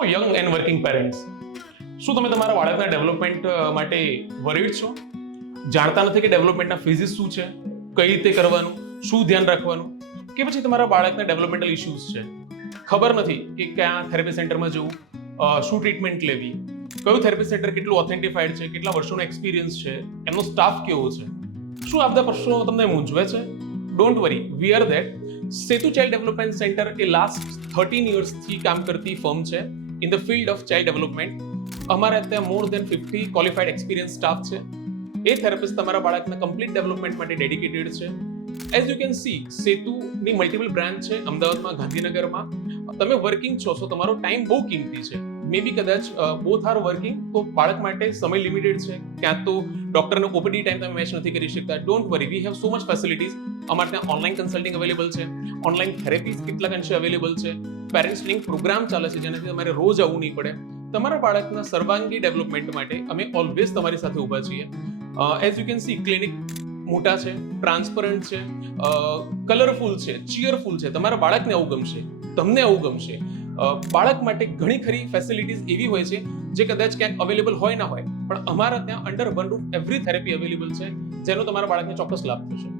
Hello young and working parents, શું તમે તમારા બાળકના ડેવલપમેન્ટ માટે વરીડ છો? જાણતા નથી કે ડેવલપમેન્ટના ફેઝિસ શું છે, કઈ રીતે કરવાનું, શું ધ્યાન રાખવાનું, કે પછી તમારા બાળકના ડેવલપમેન્ટલ ઇશ્યુઝ છે, ખબર નથી કે ક્યાં થેરેપી સેન્ટરમાં જવું, શું ટ્રીટમેન્ટ લેવી, કયું થેરેપી સેન્ટર કેટલું ઓથેન્ટિફાઈડ છે, કેટલા વર્ષોનો એક્સપિરિયન્સ છે, એમનો સ્ટાફ કેવો છે, શું આ બધા પ્રશ્નો તમને મૂંઝવે છે? Don't worry, we are that. Setu child development centre એ લાસ્ટ 13 યર્સથી કામ કરતી ફર્મ છે in the field of child development. અમારા ત્યાં more than 50 qualified experience staff છે. એ થેરાપિસ્ટ તમારા બાળકના કમ્પ્લીટ ડેવલપમેન્ટ માટે ડેડિકેટેડ છે. એઝ યુ કેન સી, સેતુની મલ્ટિપલ બ્રાન્ચ છે અમદાવાદમાં, ગાંધીનગરમાં. તમે વર્કિંગ છો, સો તમારો ટાઈમ બહુ કિંમતી છે. મે બી કદાચ બોથ આર વર્કિંગ, તો બાળક માટે સમય લિમિટેડ છે, ક્યાં તો ડોક્ટરનો ઓપીડી ટાઈમ તમે મેચ નથી કરી શકતા. Don't worry, we have so much facilities. અમારે ત્યાં ઓનલાઈન કન્સલ્ટિંગ અવેલેબલ છે, ઓનલાઈન થેરેપીઝ કેટલાક અંશે અવેલેબલ છે, પેરેન્ટ્સ ટ્રેનિંગ પ્રોગ્રામ ચાલે છે જેનાથી તમારે રોજ આવવું નહીં પડે. તમારા બાળકના સર્વાંગી ડેવલપમેન્ટ માટે અમે ઓલવેઝ તમારી સાથે ઊભા છીએ. As you can C, clinic મોટા છે, ટ્રાન્સપરન્ટ છે, કલરફુલ છે, ચીયરફુલ છે. તમારા બાળકને આવું ગમશે, તમને આવું ગમશે. બાળક માટે ઘણી ખરી ફેસિલિટીઝ એવી હોય છે જે કદાચ ક્યાંક અવેલેબલ હોય ના હોય, પણ અમારા ત્યાં under one roof every therapy available છે, જેનો તમારા બાળકને ચોક્કસ લાભ થશે.